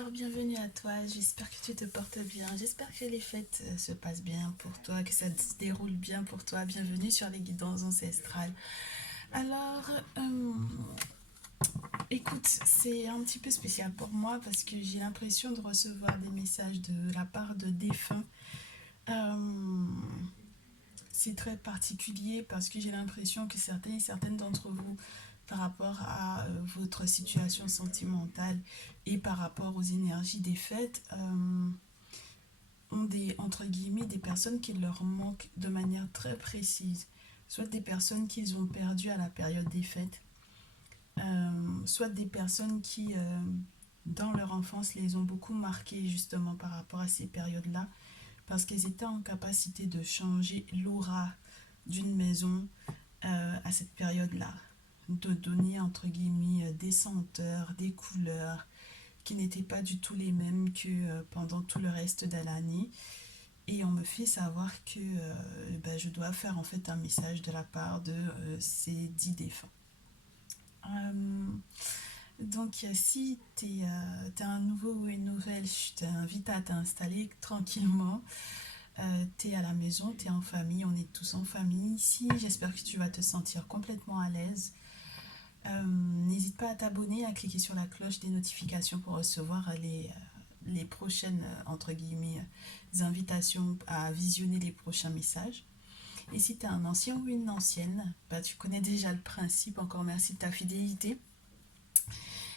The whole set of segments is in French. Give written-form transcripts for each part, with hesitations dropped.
Alors bienvenue à toi, j'espère que tu te portes bien, j'espère que les fêtes se passent bien pour toi, que ça se déroule bien pour toi. Bienvenue sur les guidances ancestrales. Alors, écoute, c'est un petit peu spécial pour moi parce que j'ai l'impression de recevoir des messages de la part de défunts. Euh, c'est très particulier parce que j'ai l'impression que certains et certaines d'entre vous, par rapport à votre situation sentimentale et par rapport aux énergies des fêtes, ont des, entre guillemets, des personnes qui leur manquent de manière très précise. Soit des personnes qu'ils ont perdues à la période des fêtes, soit des personnes qui, dans leur enfance, les ont beaucoup marquées justement par rapport à ces périodes-là, parce qu'elles étaient en capacité de changer l'aura d'une maison à cette période-là, de donner entre guillemets des senteurs, des couleurs qui n'étaient pas du tout les mêmes que pendant tout le reste de l'année. Et on me fait savoir que ben, je dois faire en fait un message de la part de ces 10 défunts. Euh, donc si tu es un nouveau ou une nouvelle, je t'invite à t'installer tranquillement. Tu es à la maison, tu es en famille, on est tous en famille ici. J'espère que tu vas te sentir complètement à l'aise. N'hésite pas à t'abonner, à cliquer sur la cloche des notifications pour recevoir les prochaines, entre guillemets, invitations à visionner les prochains messages. Et si tu es un ancien ou une ancienne, bah, tu connais déjà le principe. Encore merci de ta fidélité.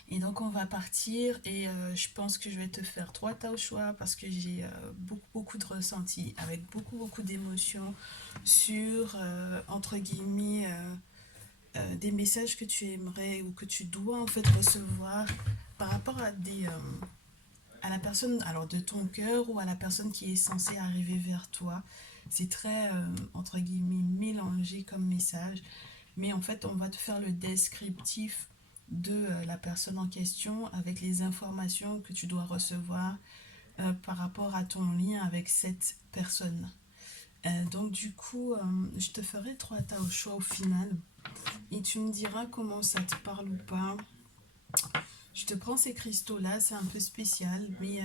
Et donc on va partir et je pense que je vais te faire trois tas au choix parce que j'ai beaucoup de ressentis avec beaucoup d'émotions sur entre guillemets des messages que tu aimerais ou que tu dois en fait recevoir par rapport à des à la personne alors de ton cœur ou à la personne qui est censée arriver vers toi. C'est très entre guillemets mélangé comme message, mais en fait on va te faire le descriptif de la personne en question avec les informations que tu dois recevoir par rapport à ton lien avec cette personne. Donc du coup, je te ferai trois tas au choix au final et tu me diras comment ça te parle ou pas. Je te prends ces cristaux-là, c'est un peu spécial, mais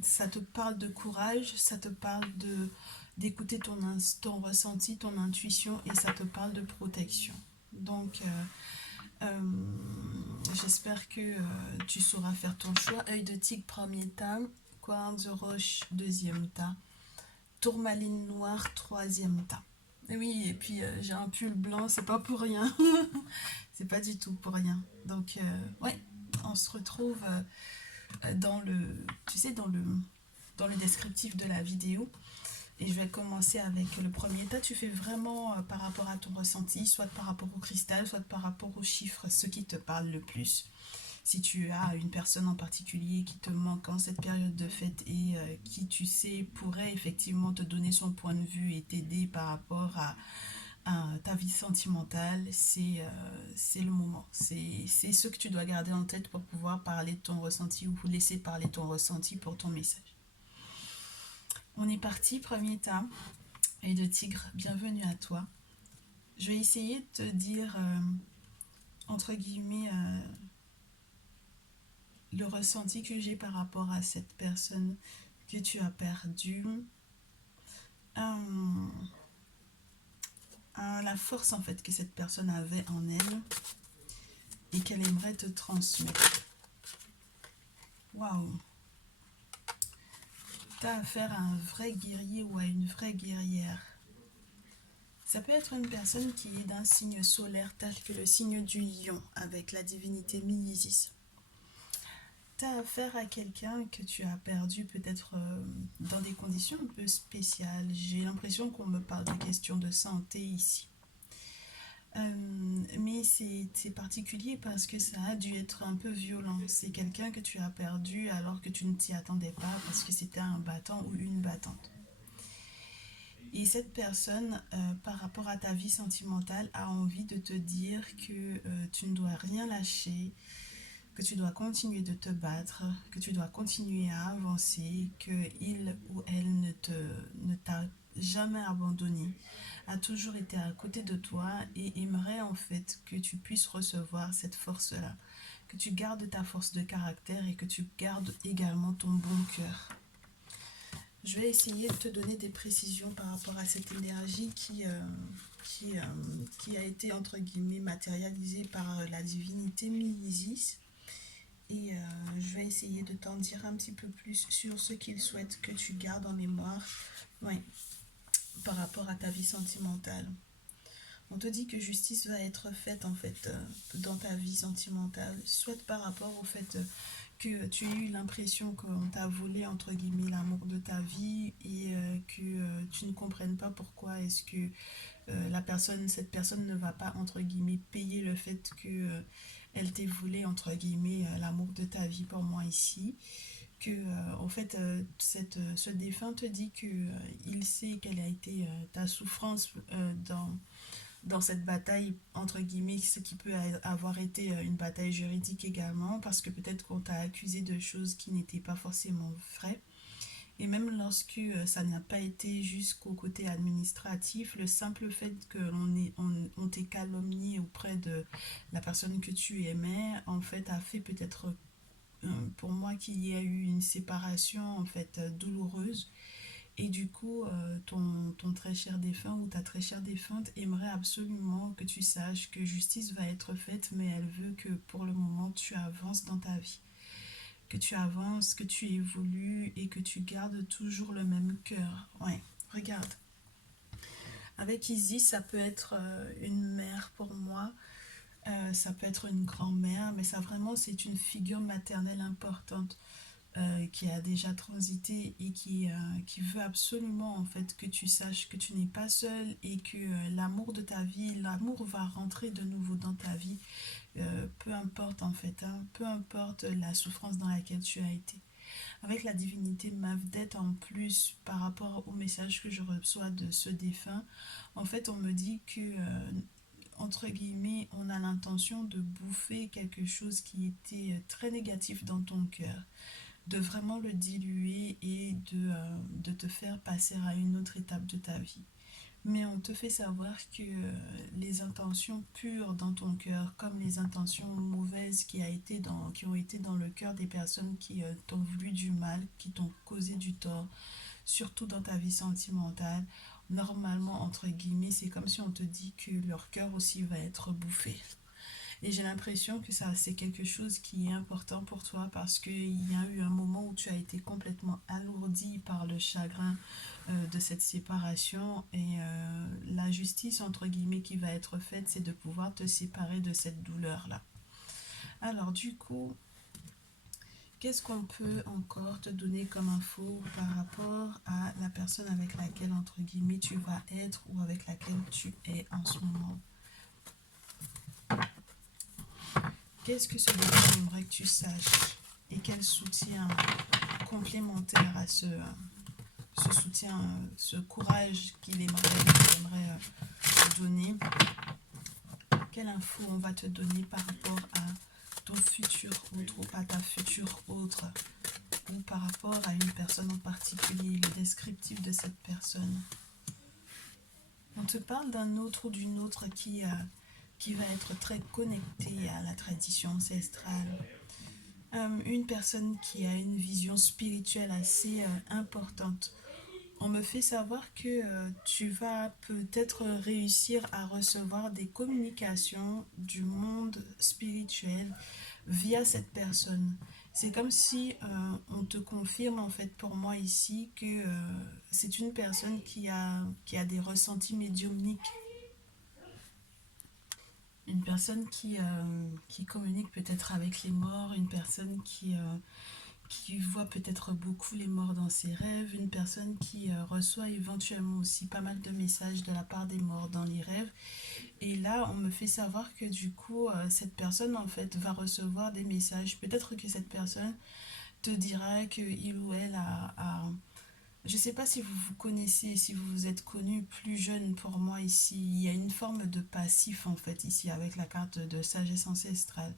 ça te parle de courage, ça te parle de d'écouter ton ressenti, ton intuition, et ça te parle de protection. Donc, j'espère que tu sauras faire ton choix. Œil de tigre, premier tas. Quartz de roche, deuxième tas. Tourmaline noire, troisième tas. Et oui, et puis j'ai un pull blanc, c'est pas pour rien. C'est pas du tout pour rien. Donc, ouais, on se retrouve dans le, tu sais, dans le descriptif de la vidéo. Et je vais commencer avec le premier tas. Tu fais vraiment par rapport à ton ressenti, soit par rapport au cristal, soit par rapport aux chiffres, ce qui te parle le plus. Si tu as une personne en particulier qui te manque en cette période de fête et qui, tu sais, pourrait effectivement te donner son point de vue et t'aider par rapport à ta vie sentimentale, c'est le moment. C'est ce que tu dois garder en tête pour pouvoir parler de ton ressenti ou laisser parler ton ressenti pour ton message. On est parti, premier tas. Et de tigre, bienvenue à toi. Je vais essayer de te dire, entre guillemets, le ressenti que j'ai par rapport à cette personne que tu as perdue. Euh, la force en fait que cette personne avait en elle et qu'elle aimerait te transmettre. Waouh! T'as affaire à un vrai guerrier ou à une vraie guerrière. Ça peut être une personne qui est d'un signe solaire tel que le signe du lion avec la divinité Mi-Isis. T'as affaire à quelqu'un que tu as perdu peut-être dans des conditions un peu spéciales. J'ai l'impression qu'on me parle de questions de santé ici. Mais c'est particulier parce que ça a dû être un peu violent. C'est quelqu'un que tu as perdu alors que tu ne t'y attendais pas parce que c'était un battant ou une battante. Et cette personne, par rapport à ta vie sentimentale, a envie de te dire que tu ne dois rien lâcher, que tu dois continuer de te battre, que tu dois continuer à avancer, que il ou elle ne t'a jamais abandonné, a toujours été à côté de toi et aimerait en fait que tu puisses recevoir cette force-là, que tu gardes ta force de caractère et que tu gardes également ton bon cœur. Je vais essayer de te donner des précisions par rapport à cette énergie qui a été entre guillemets matérialisée par la divinité Isis. Et je vais essayer de t'en dire un petit peu plus sur ce qu'il souhaite que tu gardes en mémoire, ouais, par rapport à ta vie sentimentale. On te dit que justice va être faite en fait dans ta vie sentimentale, soit par rapport au fait que tu as eu l'impression qu'on t'a volé entre guillemets l'amour de ta vie et que tu ne comprennes pas pourquoi est-ce que cette personne ne va pas entre guillemets payer le fait que elle t'ait volé entre guillemets l'amour de ta vie pour moi ici. Que en fait ce défunt te dit que il sait quelle a été ta souffrance dans cette bataille, entre guillemets, ce qui peut avoir été une bataille juridique également, parce que peut-être qu'on t'a accusé de choses qui n'étaient pas forcément vraies. Et même lorsque ça n'a pas été jusqu'au côté administratif, le simple fait que on t'ait calomnié auprès de la personne que tu aimais, en fait, a fait peut-être pour moi qu'il y a eu une séparation en fait douloureuse. Et du coup, ton très cher défunt ou ta très chère défunte aimerait absolument que tu saches que justice va être faite, mais elle veut que pour le moment tu avances dans ta vie. Que tu avances, que tu évolues et que tu gardes toujours le même cœur. Ouais, regarde. Avec Isis, ça peut être une mère pour moi, ça peut être une grand-mère, mais ça vraiment c'est une figure maternelle importante. Qui a déjà transité et qui veut absolument en fait que tu saches que tu n'es pas seul et que l'amour de ta vie, l'amour va rentrer de nouveau dans ta vie, peu importe en fait, hein, peu importe la souffrance dans laquelle tu as été. Avec la divinité Mavdet en plus par rapport au message que je reçois de ce défunt, en fait on me dit que entre guillemets, on a l'intention de bouffer quelque chose qui était très négatif dans ton cœur, de vraiment le diluer et de te faire passer à une autre étape de ta vie. Mais on te fait savoir que les intentions pures dans ton cœur, comme les intentions mauvaises qui ont été dans le cœur des personnes qui t'ont voulu du mal, qui t'ont causé du tort, surtout dans ta vie sentimentale, normalement, entre guillemets, c'est comme si on te dit que leur cœur aussi va être bouffé. Et j'ai l'impression que ça, c'est quelque chose qui est important pour toi parce qu'il y a eu un moment où tu as été complètement alourdi par le chagrin de cette séparation et la justice, entre guillemets, qui va être faite, c'est de pouvoir te séparer de cette douleur-là. Alors du coup, qu'est-ce qu'on peut encore te donner comme info par rapport à la personne avec laquelle, entre guillemets, tu vas être ou avec laquelle tu es en ce moment? Qu'est-ce que ce défunt aimerait que tu saches et quel soutien complémentaire à ce soutien, ce courage qu'il aimerait te donner? Quelle info on va te donner par rapport à ton futur autre ou à ta future autre ou par rapport à une personne en particulier, le descriptif de cette personne? On te parle d'un autre ou d'une autre qui va être très connectée à la tradition ancestrale. Une personne qui a une vision spirituelle assez importante. On me fait savoir que tu vas peut-être réussir à recevoir des communications du monde spirituel via cette personne. C'est comme si on te confirme en fait pour moi ici que c'est une personne qui a des ressentis médiumniques, une personne qui communique peut-être avec les morts, une personne qui voit peut-être beaucoup les morts dans ses rêves, une personne qui reçoit éventuellement aussi pas mal de messages de la part des morts dans les rêves. Et là, on me fait savoir que du coup, cette personne en fait va recevoir des messages. Peut-être que cette personne te dira que il ou elle je ne sais pas si vous vous connaissez, si vous vous êtes connu plus jeune pour moi ici. Il y a une forme de passif en fait ici avec la carte de sagesse ancestrale.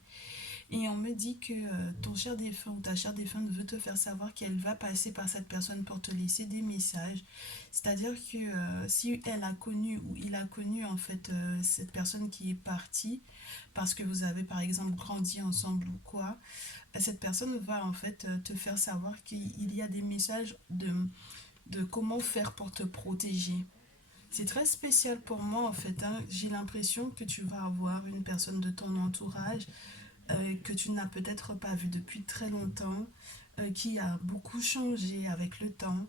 Et on me dit que ton cher défunt ou ta chère défunte veut te faire savoir qu'elle va passer par cette personne pour te laisser des messages. C'est-à-dire que si elle a connu ou il a connu en fait cette personne qui est partie, parce que vous avez par exemple grandi ensemble ou quoi, cette personne va en fait te faire savoir qu'il y a des messages de comment faire pour te protéger. C'est très spécial pour moi en fait, hein. J'ai l'impression que tu vas avoir une personne de ton entourage que tu n'as peut-être pas vue depuis très longtemps, qui a beaucoup changé avec le temps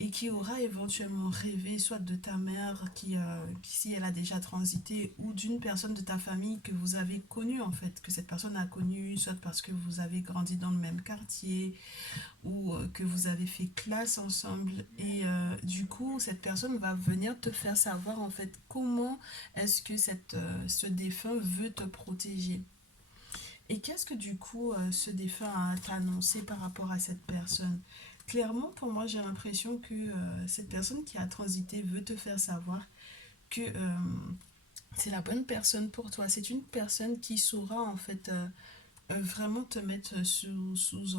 et qui aura éventuellement rêvé soit de ta mère qui si elle a déjà transité ou d'une personne de ta famille que vous avez connue en fait, que cette personne a connue, soit parce que vous avez grandi dans le même quartier ou que vous avez fait classe ensemble et du coup cette personne va venir te faire savoir en fait comment est-ce que ce défunt veut te protéger. Et qu'est-ce que du coup ce défunt a annoncé par rapport à cette personne? Clairement, pour moi, j'ai l'impression que cette personne qui a transité veut te faire savoir que c'est la bonne personne pour toi. C'est une personne qui saura en fait vraiment te mettre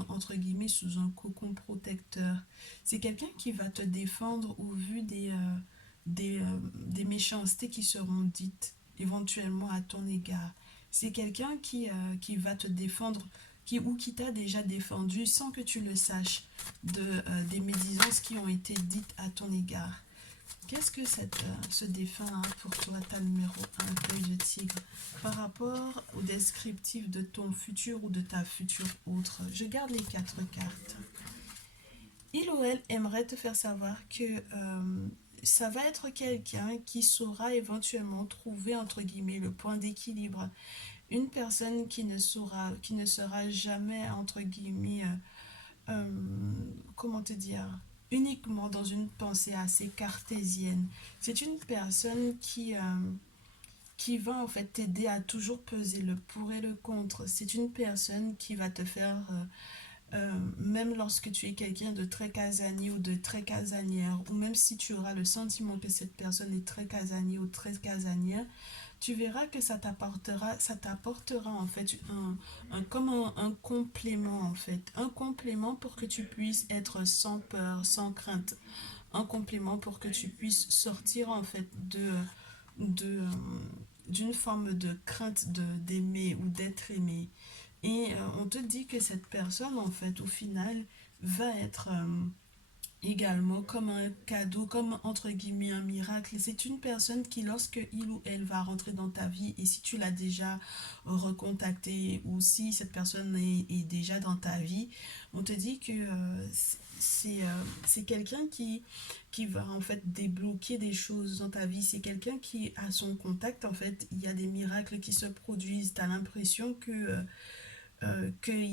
entre guillemets, sous un cocon protecteur. C'est quelqu'un qui va te défendre au vu des méchancetés qui seront dites éventuellement à ton égard. C'est quelqu'un qui va te défendre ou qui t'a déjà défendu sans que tu le saches des médisances qui ont été dites à ton égard. Qu'est-ce que ce défunt a pour toi, ta numéro un œil de tigre, par rapport au descriptif de ton futur ou de ta future autre? Je garde les quatre cartes. Il ou elle aimerait te faire savoir que ça va être quelqu'un qui saura éventuellement trouver, entre guillemets, le point d'équilibre. Une personne qui ne sera jamais, entre guillemets, comment te dire, uniquement dans une pensée assez cartésienne. C'est une personne qui va en fait t'aider à toujours peser le pour et le contre. C'est une personne qui va te faire, même lorsque tu es quelqu'un de très casanier ou de très casanière, ou même si tu auras le sentiment que cette personne est très casanier ou très casanière, tu verras que ça t'apportera en fait comme un complément en fait, un complément pour que tu puisses être sans peur, sans crainte, un complément pour que tu puisses sortir en fait de d'une forme de crainte d'aimer ou d'être aimé. Et on te dit que cette personne en fait au final va être également comme un cadeau, comme entre guillemets un miracle. C'est une personne qui, lorsque il ou elle va rentrer dans ta vie, et si tu l'as déjà recontacté, ou si cette personne est déjà dans ta vie, on te dit que c'est quelqu'un qui va en fait débloquer des choses dans ta vie. C'est quelqu'un qui, à son contact, en fait, il y a des miracles qui se produisent. Tu as l'impression qu'il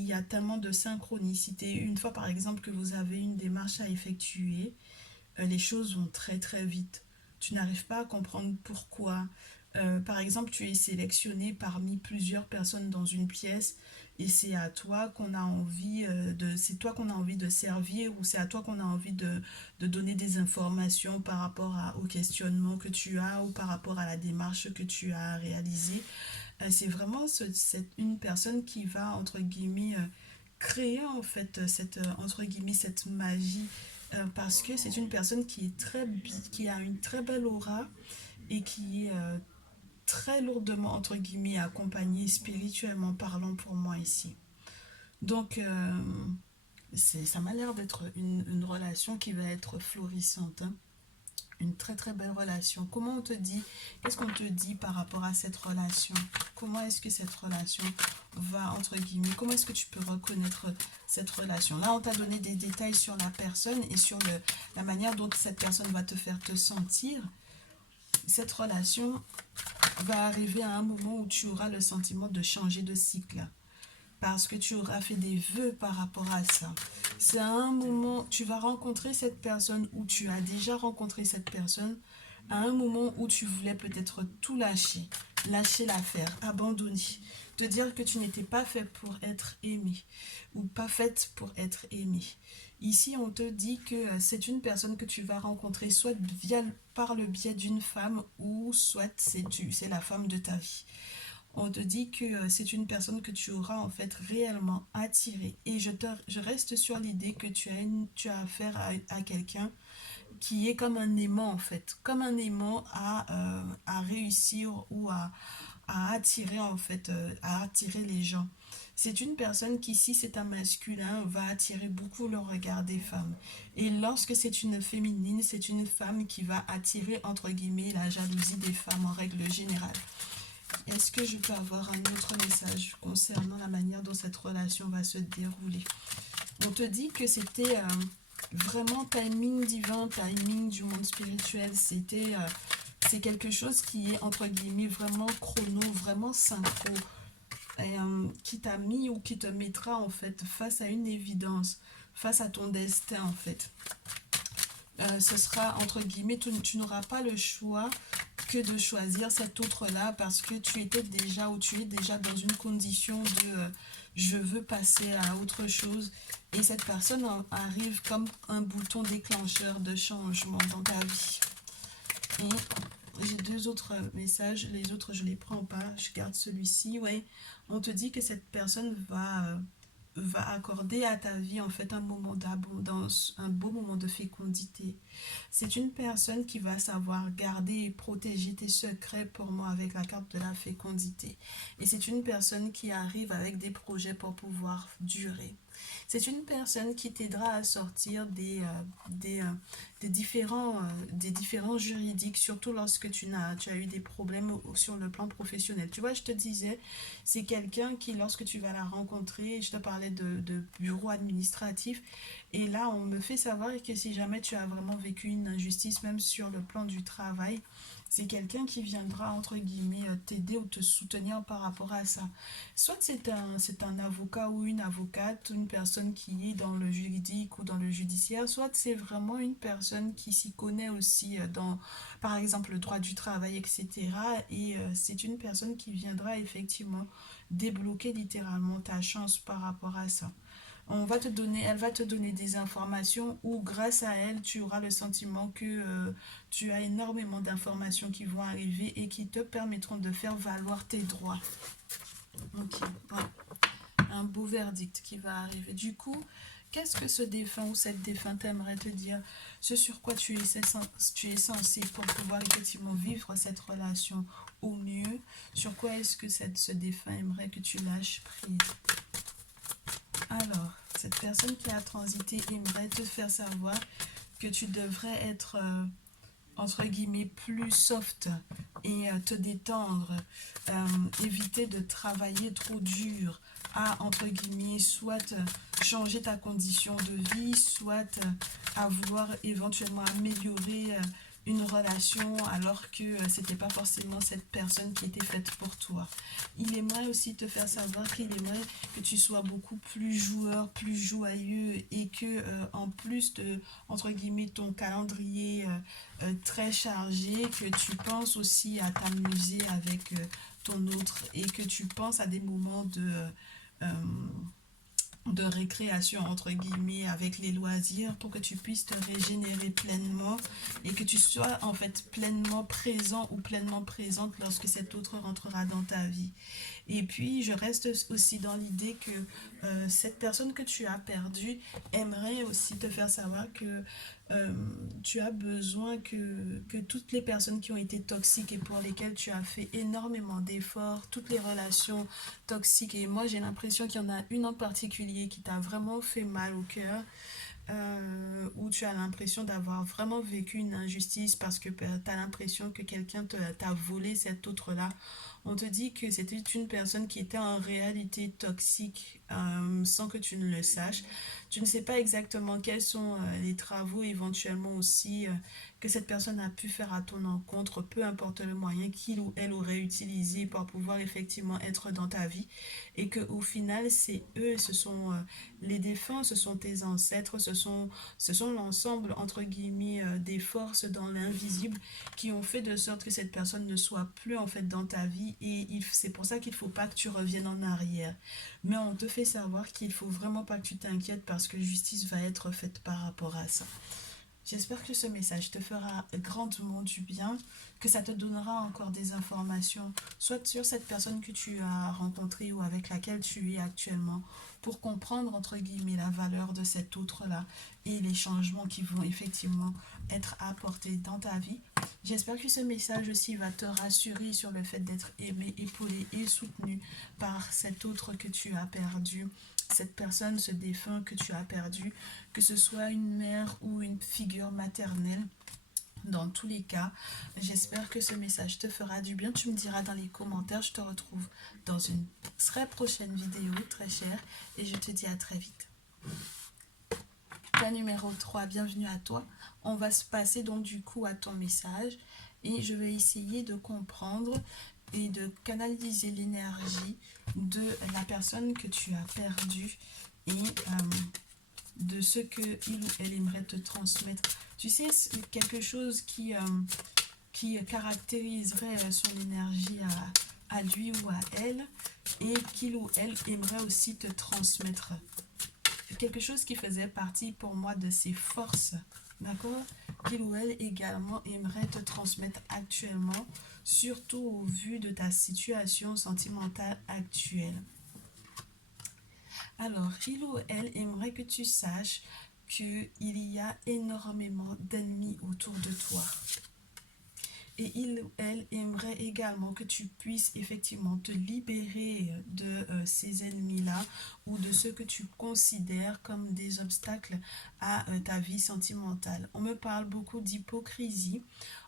y a tellement de synchronicité. Une fois, par exemple, que vous avez une démarche à effectuer, les choses vont très très vite. Tu n'arrives pas à comprendre pourquoi. Par exemple, tu es sélectionné parmi plusieurs personnes dans une pièce et c'est à toi qu'on a envie c'est toi qu'on a envie de servir ou c'est à toi qu'on a envie de donner des informations par rapport au questionnement que tu as ou par rapport à la démarche que tu as réalisée. C'est vraiment une personne qui va, entre guillemets, créer en fait entre guillemets, cette magie parce que c'est une personne qui a une très belle aura et qui est très lourdement, entre guillemets, accompagnée spirituellement parlant pour moi ici. Donc, ça m'a l'air d'être une relation qui va être florissante, hein. Une très très belle relation. Comment on te dit, qu'est-ce qu'on te dit par rapport à cette relation? Comment est-ce que cette relation va, entre guillemets, comment est-ce que tu peux reconnaître cette relation? Là, on t'a donné des détails sur la personne et sur la manière dont cette personne va te faire te sentir. Cette relation va arriver à un moment où tu auras le sentiment de changer de cycle parce que tu auras fait des vœux par rapport à ça. C'est à un moment, tu vas rencontrer cette personne ou tu as déjà rencontré cette personne à un moment où tu voulais peut-être tout lâcher, lâcher l'affaire, abandonner, te dire que tu n'étais pas fait pour être aimé ou pas faite pour être aimé. Ici, on te dit que c'est une personne que tu vas rencontrer soit par le biais d'une femme ou soit c'est la femme de ta vie. On te dit que c'est une personne que tu auras en fait réellement attirée. Et je reste sur l'idée que tu as affaire à quelqu'un qui est comme un aimant en fait, comme un aimant à réussir ou à attirer en fait, à attirer les gens. C'est une personne qui, si c'est un masculin, va attirer beaucoup le regard des femmes. Et lorsque c'est une féminine, c'est une femme qui va attirer, entre guillemets, la jalousie des femmes en règle générale. Est-ce que je peux avoir un autre message concernant la manière dont cette relation va se dérouler? On te dit que c'était vraiment timing divin, timing du monde spirituel. C'est quelque chose qui est entre guillemets vraiment chrono, vraiment synchro, qui t'a mis ou qui te mettra en fait face à une évidence, face à ton destin en fait. Ce sera entre guillemets, tu n'auras pas le choix que de choisir cet autre-là parce que tu étais déjà ou tu es déjà dans une condition de je veux passer à autre chose et cette personne arrive comme un bouton déclencheur de changement dans ta vie. Et j'ai deux autres messages, les autres je les prends pas, je garde celui-ci. Ouais, on te dit que cette personne va accorder à ta vie en fait un moment d'abondance, un beau moment de fécondité. C'est une personne qui va savoir garder et protéger tes secrets pour moi avec la carte de la fécondité. Et c'est une personne qui arrive avec des projets pour pouvoir durer. C'est une personne qui t'aidera à sortir des différents juridiques, surtout lorsque tu as eu des problèmes sur le plan professionnel. Tu vois, je te disais, c'est quelqu'un qui, lorsque tu vas la rencontrer, je te parlais de bureau administratif, et là, on me fait savoir que si jamais tu as vraiment vécu une injustice, même sur le plan du travail, c'est quelqu'un qui viendra, entre guillemets, t'aider ou te soutenir par rapport à ça. Soit c'est un avocat ou une avocate, une personne qui est dans le juridique ou dans le judiciaire, soit c'est vraiment une personne qui s'y connaît aussi dans, par exemple, le droit du travail, etc. Et c'est une personne qui viendra effectivement débloquer littéralement ta chance par rapport à ça. Elle va te donner des informations où grâce à elle, tu auras le sentiment que tu as énormément d'informations qui vont arriver et qui te permettront de faire valoir tes droits. Ok, bon. Un beau verdict qui va arriver. Du coup, qu'est-ce que ce défunt ou cette défunte aimerait te dire? Ce sur quoi tu es censé pour pouvoir effectivement vivre cette relation au mieux? Sur quoi est-ce que ce défunt aimerait que tu lâches prise? Alors, cette personne qui a transité aimerait te faire savoir que tu devrais être, entre guillemets, plus soft et te détendre, éviter de travailler trop dur, à, entre guillemets, soit changer ta condition de vie, soit à vouloir éventuellement améliorer une relation alors que c'était pas forcément cette personne qui était faite pour toi. Il aimerait aussi te faire savoir qu'il aimerait que tu sois beaucoup plus joueur, plus joyeux et que en plus de entre guillemets ton calendrier très chargé, que tu penses aussi à t'amuser avec ton autre et que tu penses à des moments euh, de récréation entre guillemets avec les loisirs pour que tu puisses te régénérer pleinement et que tu sois en fait pleinement présent ou pleinement présente lorsque cet autre rentrera dans ta vie. Et puis je reste aussi dans l'idée que cette personne que tu as perdue aimerait aussi te faire savoir que euh, tu as besoin que toutes les personnes qui ont été toxiques et pour lesquelles tu as fait énormément d'efforts, toutes les relations toxiques, et moi j'ai l'impression qu'il y en a une en particulier qui t'a vraiment fait mal au cœur, où tu as l'impression d'avoir vraiment vécu une injustice parce que tu as l'impression que quelqu'un t'a volé cet autre-là. On te dit que c'était une personne qui était en réalité toxique sans que tu ne le saches. Tu ne sais pas exactement quels sont les travaux éventuellement aussi que cette personne a pu faire à ton encontre, peu importe le moyen qu'il ou elle aurait utilisé pour pouvoir effectivement être dans ta vie. Et que au final, c'est eux, ce sont les défunts, ce sont tes ancêtres, ce sont l'ensemble, entre guillemets, des forces dans l'invisible qui ont fait de sorte que cette personne ne soit plus en fait dans ta vie et c'est pour ça qu'il ne faut pas que tu reviennes en arrière. Mais on te fait savoir qu'il ne faut vraiment pas que tu t'inquiètes parce que justice va être faite par rapport à ça. J'espère que ce message te fera grandement du bien, que ça te donnera encore des informations, soit sur cette personne que tu as rencontrée ou avec laquelle tu es actuellement, pour comprendre, entre guillemets, la valeur de cet autre-là et les changements qui vont effectivement être apportés dans ta vie. J'espère que ce message aussi va te rassurer sur le fait d'être aimé, épaulé et soutenu par cet autre que tu as perdu, cette personne, ce défunt que tu as perdu, que ce soit une mère ou une figure maternelle. Dans tous les cas, j'espère que ce message te fera du bien. Tu me diras dans les commentaires. Je te retrouve dans une très prochaine vidéo, très chère. Et je te dis à très vite. Cas numéro 3, bienvenue à toi. On va se passer donc du coup à ton message. Et je vais essayer de comprendre et de canaliser l'énergie de la personne que tu as perdue et de ce que il ou elle aimerait te transmettre. Tu sais, c'est quelque chose qui caractériserait son énergie à lui ou à elle et qu'il ou elle aimerait aussi te transmettre. Quelque chose qui faisait partie pour moi de ses forces, d'accord? Qu'il ou elle également aimerait te transmettre actuellement, surtout au vu de ta situation sentimentale actuelle. Alors, il ou elle aimerait que tu saches qu'il y a énormément d'ennemis autour de toi. Et il ou elle aimerait également que tu puisses effectivement te libérer de ces ennemis-là ou de ceux que tu considères comme des obstacles à ta vie sentimentale. On me parle beaucoup d'hypocrisie,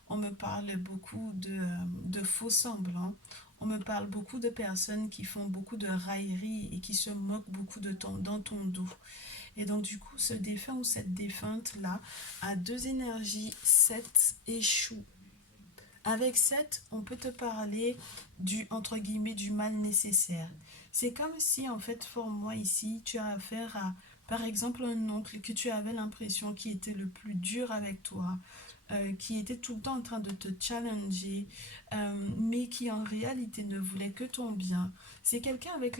on me parle beaucoup de faux semblants, on me parle beaucoup de personnes qui font beaucoup de railleries et qui se moquent beaucoup de dans ton dos. Et donc du coup, ce défunt ou cette défunte-là a deux énergies, 7 et chou. Avec 7, on peut te parler du, entre guillemets, du mal nécessaire. C'est comme si, en fait, pour moi ici, tu as affaire à, par exemple, un oncle que tu avais l'impression qui était le plus dur avec toi, qui était tout le temps en train de te challenger, mais qui en réalité ne voulait que ton bien. C'est quelqu'un avec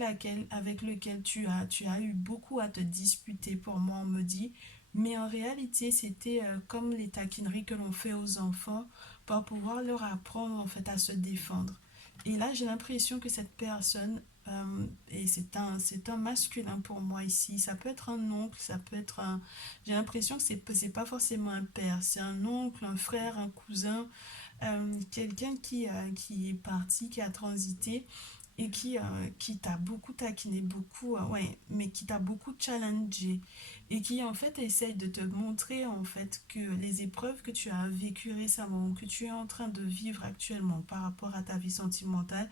lequel tu as eu beaucoup à te disputer, pour moi, on me dit. Mais en réalité, c'était comme les taquineries que l'on fait aux enfants pour pouvoir leur apprendre en fait à se défendre. Et là, j'ai l'impression que cette personne, et c'est un masculin pour moi ici, ça peut être un oncle, ça peut être un... J'ai l'impression que c'est pas forcément un père, c'est un oncle, un frère, un cousin, quelqu'un qui est parti, qui a transité et qui t'a beaucoup taquiné, beaucoup, ouais, mais qui t'a beaucoup challengé et qui en fait essaye de te montrer en fait que les épreuves que tu as vécues récemment ou que tu es en train de vivre actuellement par rapport à ta vie sentimentale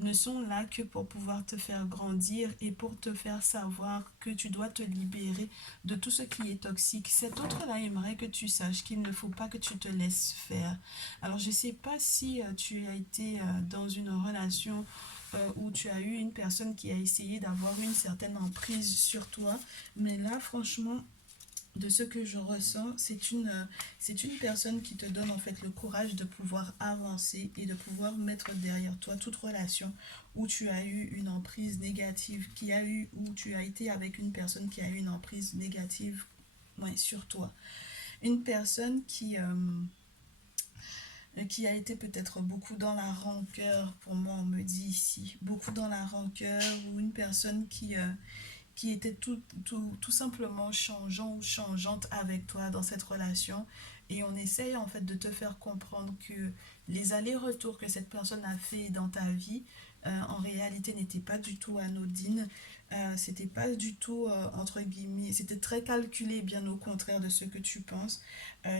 ne sont là que pour pouvoir te faire grandir et pour te faire savoir que tu dois te libérer de tout ce qui est toxique. Cet autre-là aimerait que tu saches qu'il ne faut pas que tu te laisses faire. Alors, je ne sais pas si tu as été dans une relation où tu as eu une personne qui a essayé d'avoir une certaine emprise sur toi, mais là, franchement, de ce que je ressens, c'est une personne qui te donne en fait le courage de pouvoir avancer et de pouvoir mettre derrière toi toute relation où tu as eu une emprise négative, où tu as été avec une personne qui a eu une emprise négative, ouais, sur toi. Une personne qui a été peut-être beaucoup dans la rancœur, pour moi on me dit ici, beaucoup dans la rancœur, ou une personne qui était tout simplement changeant ou changeante avec toi dans cette relation. Et on essaye en fait de te faire comprendre que les allers-retours que cette personne a fait dans ta vie, en réalité n'étaient pas du tout anodines. C'était pas du tout, entre guillemets, c'était très calculé, bien au contraire de ce que tu penses.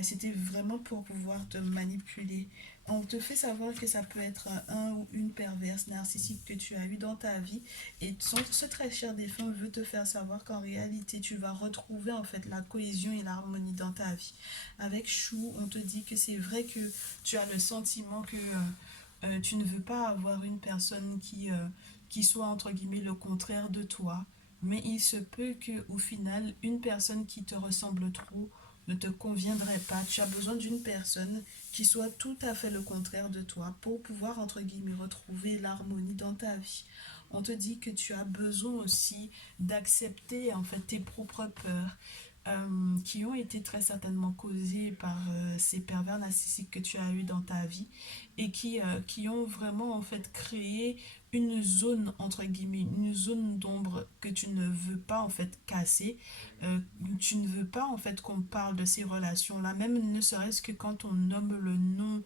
C'était vraiment pour pouvoir te manipuler. On te fait savoir que ça peut être un ou une perverse narcissique que tu as eu dans ta vie et ce très cher défunt veut te faire savoir qu'en réalité, tu vas retrouver en fait la cohésion et l'harmonie dans ta vie. Avec Chou, on te dit que c'est vrai que tu as le sentiment que tu ne veux pas avoir une personne qui soit entre guillemets le contraire de toi. Mais il se peut que au final, une personne qui te ressemble trop ne te conviendrait pas. Tu as besoin d'une personne qui soit tout à fait le contraire de toi pour pouvoir entre guillemets retrouver l'harmonie dans ta vie. On te dit que tu as besoin aussi d'accepter en fait tes propres peurs, qui ont été très certainement causées par ces pervers narcissiques que tu as eu dans ta vie et qui ont vraiment en fait créé une zone entre guillemets, une zone d'ombre que tu ne veux pas en fait casser. Euh, Tu ne veux pas en fait qu'on parle de ces relations-là, même ne serait-ce que quand on nomme le nom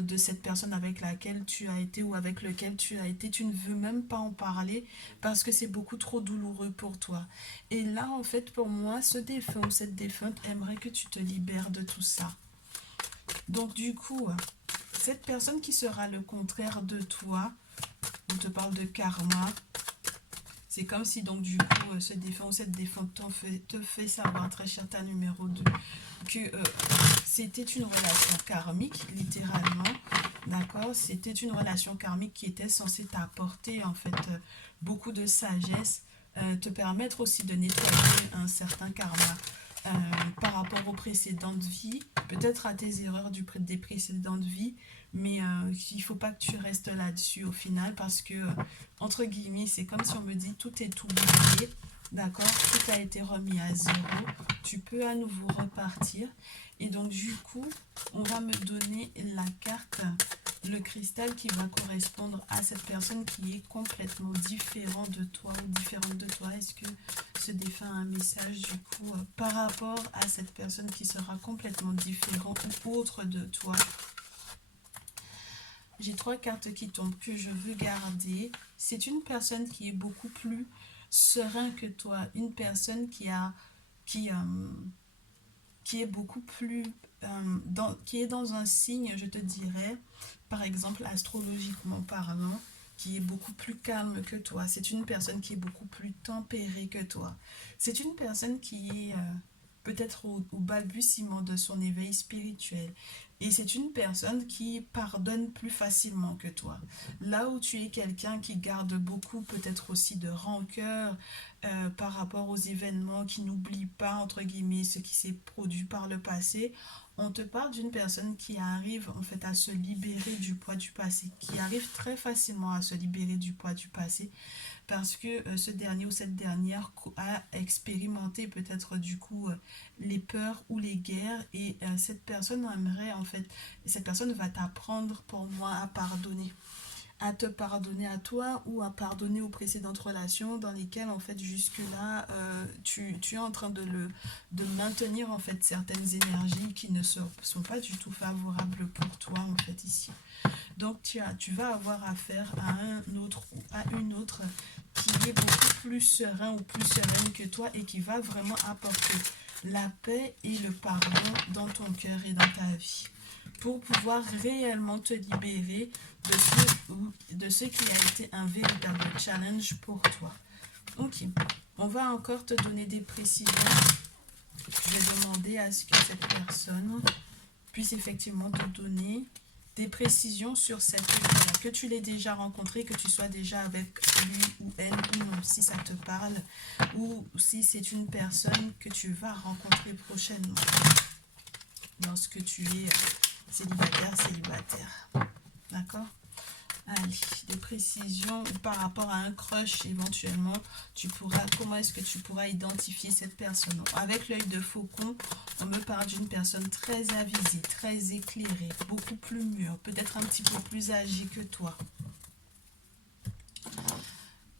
de cette personne avec laquelle tu as été ou avec lequel tu as été, tu ne veux même pas en parler parce que c'est beaucoup trop douloureux pour toi. Et là, en fait, pour moi, ce défunt ou cette défunte aimerait que tu te libères de tout ça. Donc, du coup, cette personne qui sera le contraire de toi, on te parle de karma, c'est comme si donc du coup ce défunt ou cette défunte te fait savoir, très cher ta numéro 2, que c'était une relation karmique, littéralement, d'accord? C'était une relation karmique qui était censée t'apporter en fait beaucoup de sagesse, te permettre aussi de nettoyer un certain karma euh, par rapport aux précédentes vies, peut-être à tes erreurs des précédentes vies, mais il ne faut pas que tu restes là-dessus au final parce que, entre guillemets, c'est comme si on me dit tout est oublié, d'accord? Tout a été remis à zéro, tu peux à nouveau repartir. Et donc, du coup, on va me donner la carte, le cristal qui va correspondre à cette personne qui est complètement différente de toi ou différente de toi. Est-ce que ce défunt a un message du coup par rapport à cette personne qui sera complètement différente ou autre de toi? J'ai trois cartes qui tombent que je veux garder. C'est une personne qui est beaucoup plus serein que toi, une personne qui, qui est beaucoup plus qui est dans un signe, je te dirais, par exemple astrologiquement parlant, qui est beaucoup plus calme que toi. C'est une personne qui est beaucoup plus tempérée que toi. C'est une personne qui est peut-être au balbutiement de son éveil spirituel. Et c'est une personne qui pardonne plus facilement que toi. Là où tu es quelqu'un qui garde beaucoup peut-être aussi de rancœur par rapport aux événements, qui n'oublie pas, entre guillemets, ce qui s'est produit par le passé, on te parle d'une personne qui arrive en fait à se libérer du poids du passé, qui arrive très facilement à se libérer du poids du passé, parce que ce dernier ou cette dernière a expérimenté peut-être du coup les peurs ou les guerres et cette personne aimerait en fait, cette personne va t'apprendre pour moi à te pardonner à toi ou à pardonner aux précédentes relations dans lesquelles en fait jusque-là tu es en train de maintenir en fait certaines énergies qui ne sont pas du tout favorables pour toi en fait ici. Donc tu vas avoir affaire à un autre ou à une autre qui est beaucoup plus serein ou plus sereine que toi et qui va vraiment apporter la paix et le pardon dans ton cœur et dans ta vie pour pouvoir réellement te libérer de ce qui a été un véritable challenge pour toi. Ok, on va encore te donner des précisions. Je vais demander à ce que cette personne puisse effectivement te donner des précisions sur cette personne, que tu l'aies déjà rencontré, que tu sois déjà avec lui ou elle, ou non, si ça te parle, ou si c'est une personne que tu vas rencontrer prochainement lorsque tu es célibataire. D'accord? Allez, des précisions par rapport à un crush éventuellement, comment est-ce que tu pourras identifier cette personne? Avec l'œil de faucon, on me parle d'une personne très avisée, très éclairée, beaucoup plus mûre, peut-être un petit peu plus âgée que toi.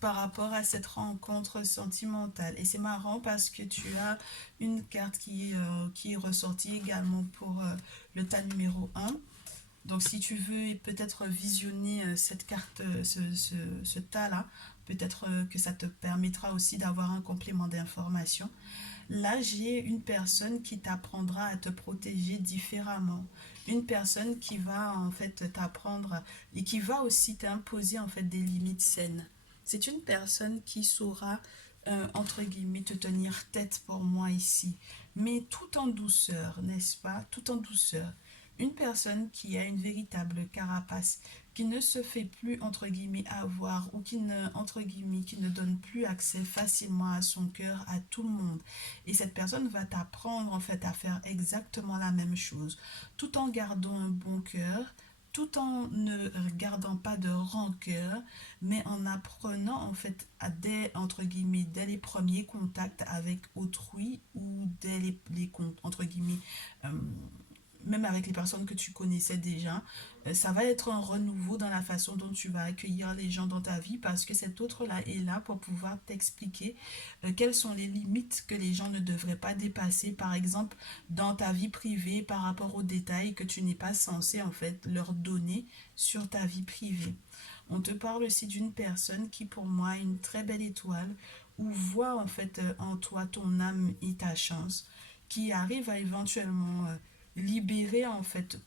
Par rapport à cette rencontre sentimentale. Et c'est marrant parce que tu as une carte qui est ressortie également pour le tas numéro 1. Donc si tu veux peut-être visionner cette carte, ce tas-là, peut-être que ça te permettra aussi d'avoir un complément d'information. Là, j'ai une personne qui t'apprendra à te protéger différemment. Une personne qui va en fait t'apprendre et qui va aussi t'imposer en fait des limites saines. C'est une personne qui saura entre guillemets te tenir tête pour moi ici, mais tout en douceur, n'est-ce pas? Tout en douceur. Une personne qui a une véritable carapace, qui ne se fait plus entre guillemets avoir ou qui ne entre guillemets qui ne donne plus accès facilement à son cœur à tout le monde. Et cette personne va t'apprendre en fait à faire exactement la même chose, tout en gardant un bon cœur, tout en ne gardant pas de rancœur, mais en apprenant en fait entre guillemets, dès les premiers contacts avec autrui ou dès entre guillemets, euh, même avec les personnes que tu connaissais déjà, ça va être un renouveau dans la façon dont tu vas accueillir les gens dans ta vie parce que cet autre-là est là pour pouvoir t'expliquer quelles sont les limites que les gens ne devraient pas dépasser, par exemple, dans ta vie privée par rapport aux détails que tu n'es pas censé en fait leur donner sur ta vie privée. On te parle aussi d'une personne qui pour moi a une très belle étoile ou voit en fait en toi ton âme et ta chance, qui arrive à éventuellement libérer en fait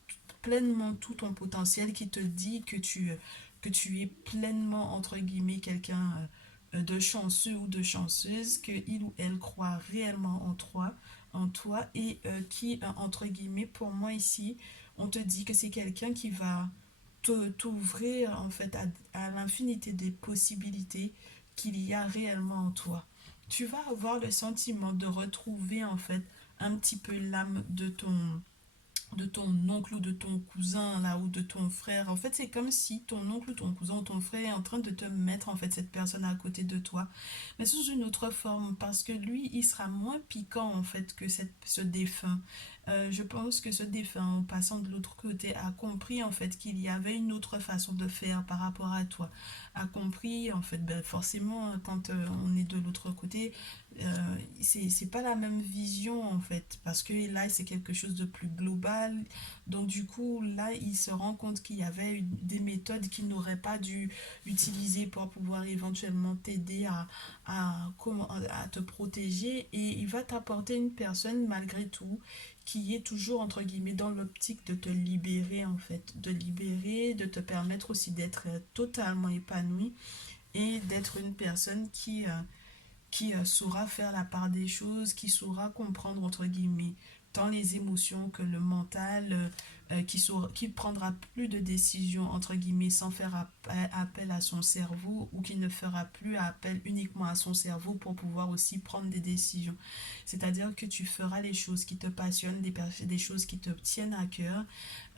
pleinement tout ton potentiel, qui te dit que tu es pleinement entre guillemets quelqu'un de chanceux ou de chanceuse, que il ou elle croit réellement en toi et qui entre guillemets pour moi ici on te dit que c'est quelqu'un qui va t'ouvrir en fait à l'infinité des possibilités qu'il y a réellement en toi. Tu vas avoir le sentiment de retrouver en fait un petit peu l'âme de ton oncle ou de ton cousin là ou de ton frère. En fait, c'est comme si ton oncle ou ton cousin ou ton frère est en train de te mettre en fait cette personne à côté de toi, mais sous une autre forme parce que lui, il sera moins piquant en fait que ce défunt. Je pense que ce défunt, en passant de l'autre côté, a compris en fait qu'il y avait une autre façon de faire par rapport à toi. A compris en fait, ben, forcément, quand on est de l'autre côté, c'est pas la même vision en fait parce que là c'est quelque chose de plus global, donc du coup là il se rend compte qu'il y avait des méthodes qu'il n'aurait pas dû utiliser pour pouvoir éventuellement t'aider à te protéger, et il va t'apporter une personne malgré tout qui est toujours entre guillemets dans l'optique de te libérer en fait, de libérer, de te permettre aussi d'être totalement épanoui et d'être une personne qui saura faire la part des choses, qui saura comprendre, entre guillemets, tant les émotions que le mental, qui prendra plus de décisions, entre guillemets, sans faire appel à son cerveau, ou qui ne fera plus appel uniquement à son cerveau pour pouvoir aussi prendre des décisions. C'est-à-dire que tu feras les choses qui te passionnent, des choses qui te tiennent à cœur.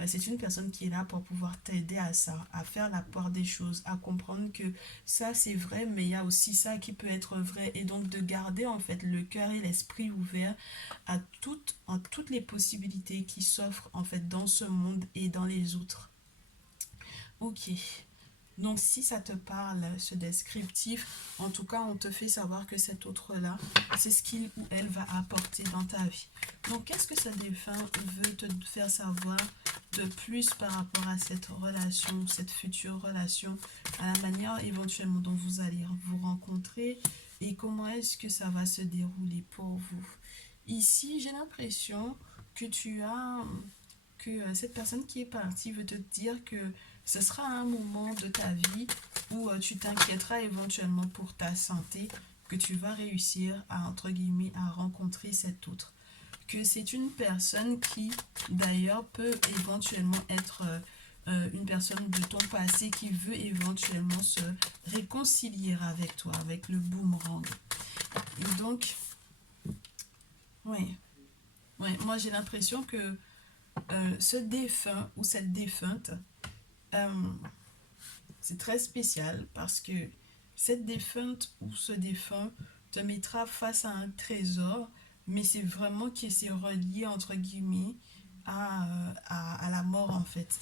C'est une personne qui est là pour pouvoir t'aider à ça, à faire la part des choses, à comprendre que ça c'est vrai, mais il y a aussi ça qui peut être vrai, et donc de garder en fait le cœur et l'esprit ouverts en toutes les possibilités qui s'offrent en fait dans ce monde et dans les autres. Ok. Donc si ça te parle, ce descriptif, en tout cas on te fait savoir que cet autre-là, c'est ce qu'il ou elle va apporter dans ta vie. Donc qu'est-ce que ce défunt veut te faire savoir de plus par rapport à cette relation, cette future relation, à la manière éventuellement dont vous allez vous rencontrer et comment est-ce que ça va se dérouler pour vous. Ici, j'ai l'impression que cette personne qui est partie veut te dire que ce sera un moment de ta vie où tu t'inquiéteras éventuellement pour ta santé, que tu vas réussir à, entre guillemets, à rencontrer cet autre. Que c'est une personne qui, d'ailleurs, peut éventuellement être une personne de ton passé qui veut éventuellement se réconcilier avec toi, avec le boomerang. Et donc, oui, ouais, moi j'ai l'impression que ce défunt ou cette défunte, euh, c'est très spécial parce que cette défunte ou ce défunt te mettra face à un trésor, mais c'est vraiment que c'est relié entre guillemets à la mort en fait.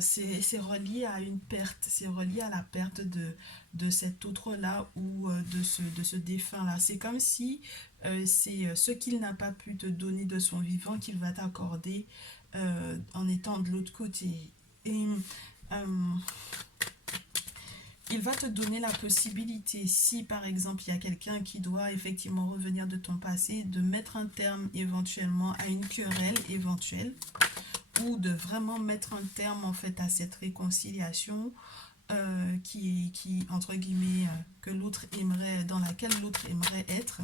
C'est relié à une perte, c'est relié à la perte de cet autre-là ou de ce défunt-là. C'est comme si c'est ce qu'il n'a pas pu te donner de son vivant qu'il va t'accorder en étant de l'autre côté. Et euh, il va te donner la possibilité, si par exemple il y a quelqu'un qui doit effectivement revenir de ton passé, de mettre un terme éventuellement à une querelle éventuelle, ou de vraiment mettre un terme en fait à cette réconciliation entre guillemets, que l'autre aimerait, dans laquelle l'autre aimerait être,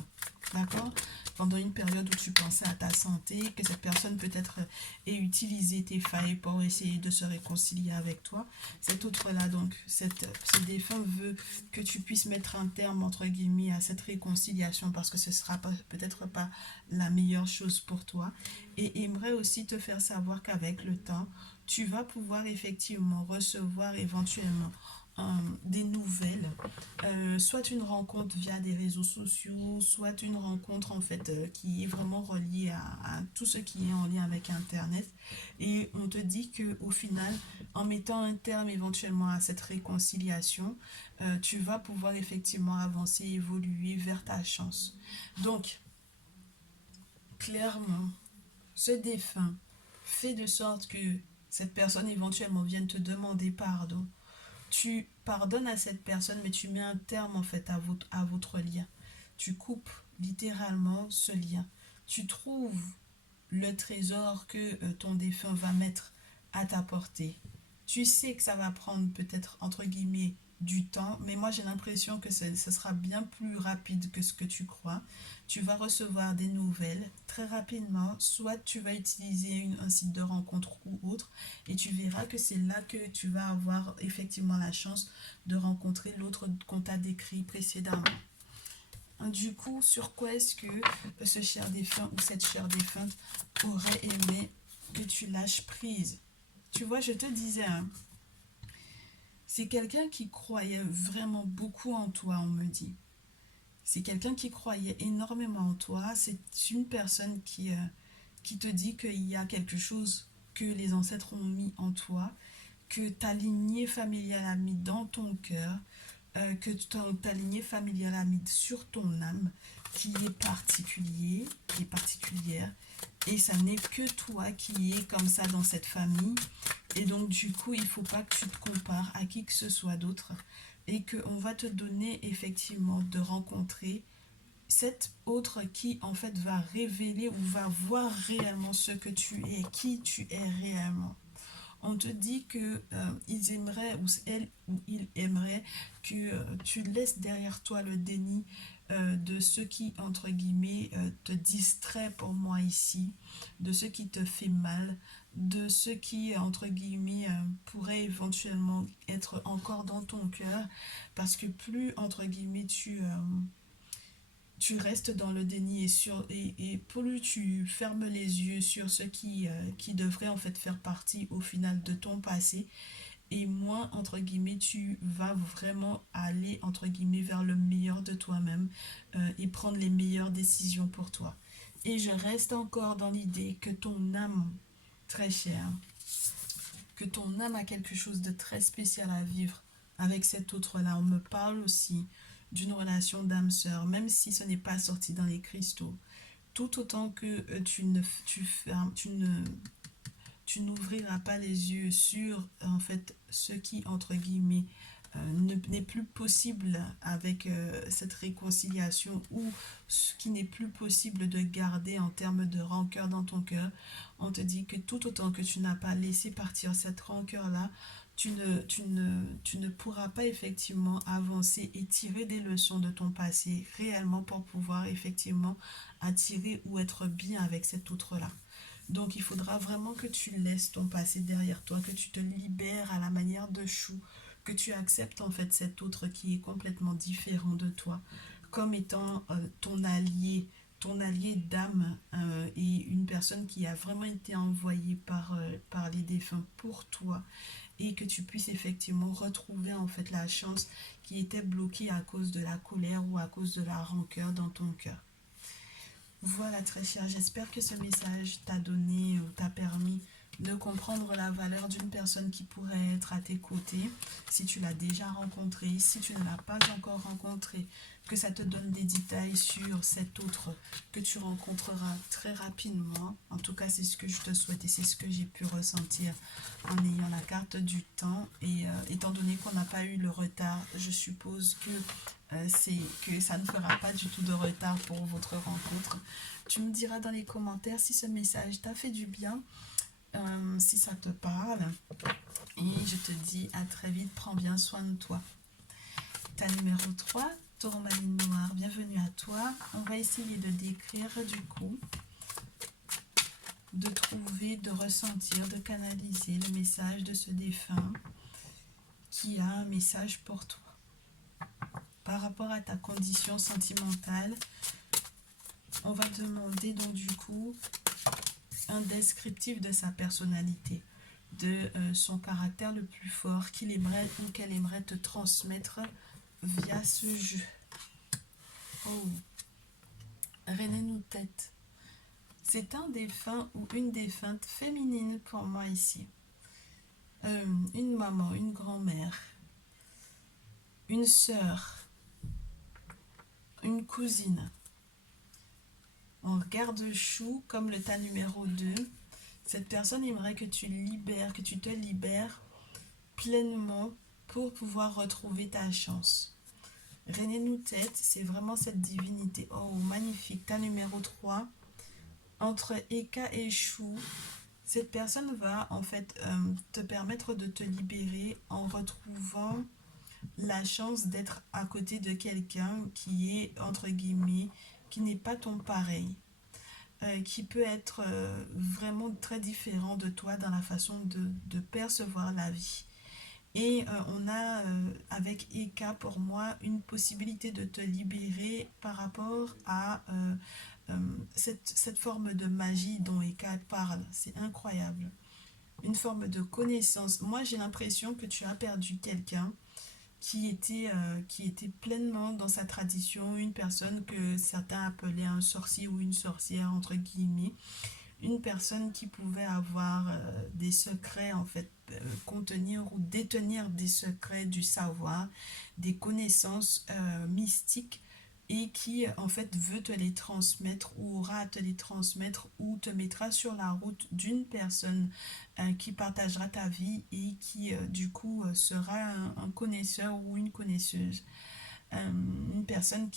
d'accord? Pendant une période où tu pensais à ta santé, que cette personne peut-être ait utilisé tes failles pour essayer de se réconcilier avec toi. Cet autre-là, donc, ce défunt veut que tu puisses mettre un terme, entre guillemets, à cette réconciliation parce que ce sera peut-être pas la meilleure chose pour toi. Et aimerait aussi te faire savoir qu'avec le temps, tu vas pouvoir effectivement recevoir éventuellement des nouvelles, soit une rencontre via des réseaux sociaux, soit une rencontre en fait qui est vraiment reliée à tout ce qui est en lien avec Internet. Et on te dit que au final, en mettant un terme éventuellement à cette réconciliation, tu vas pouvoir effectivement avancer, évoluer vers ta chance. Donc, clairement, ce défunt fait de sorte que cette personne éventuellement vienne te demander pardon. Tu pardonnes à cette personne, mais tu mets un terme en fait à votre lien. Tu coupes littéralement ce lien. Tu trouves le trésor que ton défunt va mettre à ta portée. Tu sais que ça va prendre peut-être entre guillemets du temps, mais moi j'ai l'impression que ce sera bien plus rapide que ce que tu crois. Tu vas recevoir des nouvelles très rapidement, soit tu vas utiliser un site de rencontre ou autre, et tu verras que c'est là que tu vas avoir effectivement la chance de rencontrer l'autre qu'on t'a décrit précédemment. Du coup, sur quoi est-ce que ce cher défunt ou cette chère défunte aurait aimé que tu lâches prise? Tu vois, je te disais, hein, c'est quelqu'un qui croyait vraiment beaucoup en toi, on me dit. C'est quelqu'un qui croyait énormément en toi. C'est une personne qui te dit qu'il y a quelque chose que les ancêtres ont mis en toi, que ta lignée familiale a mis dans ton cœur, que ta lignée familiale a mis sur ton âme, qui est particulier, qui est particulière. Et ça n'est que toi qui es comme ça dans cette famille. Et donc du coup, il ne faut pas que tu te compares à qui que ce soit d'autre. Et qu'on va te donner effectivement de rencontrer cette autre qui en fait va révéler ou va voir réellement ce que tu es, qui tu es réellement. On te dit que ils aimeraient ou elle ou il aimerait que tu laisses derrière toi le déni de ce qui entre guillemets te distrait pour moi ici, de ce qui te fait mal, de ce qui entre guillemets pourrait éventuellement être encore dans ton cœur, parce que plus entre guillemets tu restes dans le déni et plus tu fermes les yeux sur ce qui devrait en fait faire partie au final de ton passé, et moins entre guillemets tu vas vraiment aller entre guillemets vers le meilleur de toi-même et prendre les meilleures décisions pour toi. Et je reste encore dans l'idée que ton âme, très chère, que ton âme a quelque chose de très spécial à vivre avec cet autre-là. On me parle aussi d'une relation d'âme-sœur, même si ce n'est pas sorti dans les cristaux. Tout autant que tu n'ouvriras pas les yeux sur en fait ce qui entre guillemets n'est plus possible avec cette réconciliation, ou ce qui n'est plus possible de garder en termes de rancœur dans ton cœur. On te dit que tout autant que tu n'as pas laissé partir cette rancœur-là, tu ne pourras pas effectivement avancer et tirer des leçons de ton passé réellement pour pouvoir effectivement attirer ou être bien avec cet autre-là. Donc il faudra vraiment que tu laisses ton passé derrière toi, que tu te libères à la manière de Chou, que tu acceptes en fait cet autre qui est complètement différent de toi, comme étant ton allié d'âme, et une personne qui a vraiment été envoyée par les défunts pour toi, et que tu puisses effectivement retrouver en fait la chance qui était bloquée à cause de la colère ou à cause de la rancœur dans ton cœur. Voilà, très cher, j'espère que ce message t'a donné ou t'a permis de comprendre la valeur d'une personne qui pourrait être à tes côtés, si tu l'as déjà rencontré, si tu ne l'as pas encore rencontré, que ça te donne des détails sur cet autre que tu rencontreras très rapidement. En tout cas, c'est ce que je te souhaite et c'est ce que j'ai pu ressentir en ayant la carte du temps. Et étant donné qu'on n'a pas eu le retard, je suppose c'est que ça ne fera pas du tout de retard pour votre rencontre. Tu me diras dans les commentaires si ce message t'a fait du bien, si ça te parle. Et je te dis à très vite, prends bien soin de toi. Ta numéro 3, tourmaline noire, bienvenue à toi. On va essayer de décrire du coup, de trouver, de ressentir, de canaliser le message de ce défunt qui a un message pour toi. Par rapport à ta condition sentimentale, on va demander donc du coup un descriptif de sa personnalité. de son caractère le plus fort qu'il aimerait ou qu'elle aimerait te transmettre via ce jeu. Oh, René nous-tête. C'est un défunt ou une défunte féminine pour moi ici. Une maman, une grand-mère, une sœur, une cousine. On regarde chou comme le tas numéro 2. Cette personne aimerait que tu libères, que tu te libères pleinement pour pouvoir retrouver ta chance. René nous-tête, c'est vraiment cette divinité. Oh, magnifique. Tas numéro 3. Entre Eka et Chou, cette personne va en fait te permettre de te libérer en retrouvant la chance d'être à côté de quelqu'un qui est, entre guillemets, qui n'est pas ton pareil, qui peut être vraiment très différent de toi dans la façon de percevoir la vie. Et on a avec Eka pour moi une possibilité de te libérer par rapport à cette forme de magie dont Eka parle. C'est incroyable. Une forme de connaissance. Moi j'ai l'impression que tu as perdu quelqu'un qui était pleinement dans sa tradition, une personne que certains appelaient un sorcier ou une sorcière entre guillemets, une personne qui pouvait avoir des secrets en fait, contenir ou détenir des secrets du savoir, des connaissances mystiques et qui en fait veut te les transmettre ou aura à te les transmettre ou te mettra sur la route d'une personne qui partagera ta vie et qui du coup sera un connaisseur ou une connaisseuse. Une personne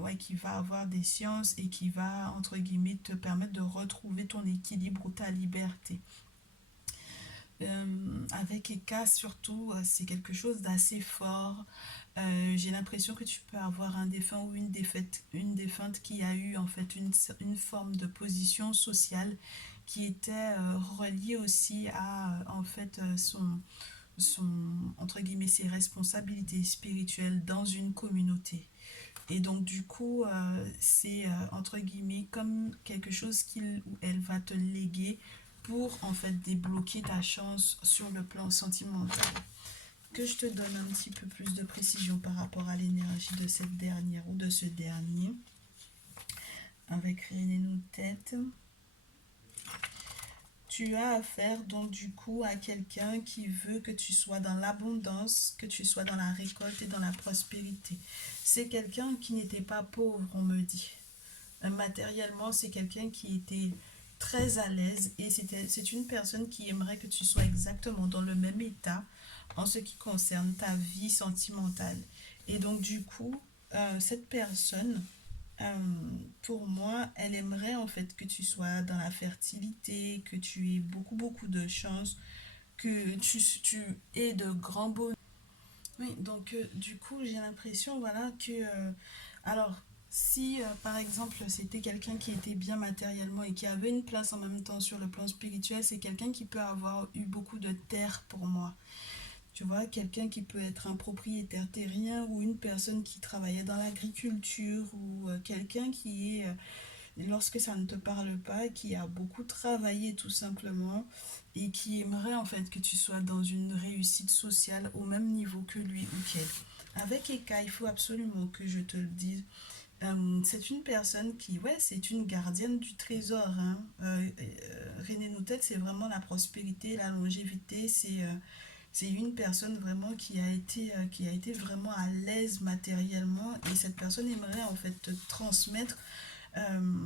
ouais, qui va avoir des sciences et qui va, entre guillemets, te permettre de retrouver ton équilibre ou ta liberté. Avec Eka, surtout, c'est quelque chose d'assez fort. J'ai l'impression que tu peux avoir un défunt ou une défunte qui a eu en fait une forme de position sociale qui était reliée aussi à en fait son entre guillemets ses responsabilités spirituelles dans une communauté. Et donc du coup, c'est entre guillemets comme quelque chose qu'il ou elle va te léguer pour en fait débloquer ta chance sur le plan sentimental. Que je te donne un petit peu plus de précision par rapport à l'énergie de cette dernière ou de ce dernier. Avec René nous-tête. Tu as affaire donc du coup à quelqu'un qui veut que tu sois dans l'abondance, que tu sois dans la récolte et dans la prospérité. C'est quelqu'un qui n'était pas pauvre, on me dit. Matériellement, c'est quelqu'un qui était très à l'aise et c'est une personne qui aimerait que tu sois exactement dans le même état en ce qui concerne ta vie sentimentale. Et donc du coup, cette personne euh, pour moi, elle aimerait en fait que tu sois dans la fertilité, que tu aies beaucoup de chance, que tu aies de grands bonheurs. Oui, donc du coup, j'ai l'impression, voilà, que... alors, si par exemple c'était quelqu'un qui était bien matériellement et qui avait une place en même temps sur le plan spirituel, c'est quelqu'un qui peut avoir eu beaucoup de terre pour moi. Tu vois, quelqu'un qui peut être un propriétaire terrien ou une personne qui travaillait dans l'agriculture ou quelqu'un qui est, lorsque ça ne te parle pas, qui a beaucoup travaillé tout simplement et qui aimerait en fait que tu sois dans une réussite sociale au même niveau que lui ou qu'elle. Avec Eka, il faut absolument que je te le dise. C'est une personne qui, ouais, c'est une gardienne du trésor. Hein. René Noutet, c'est vraiment la prospérité, la longévité, c'est une personne vraiment qui a été vraiment à l'aise matériellement et cette personne aimerait en fait te transmettre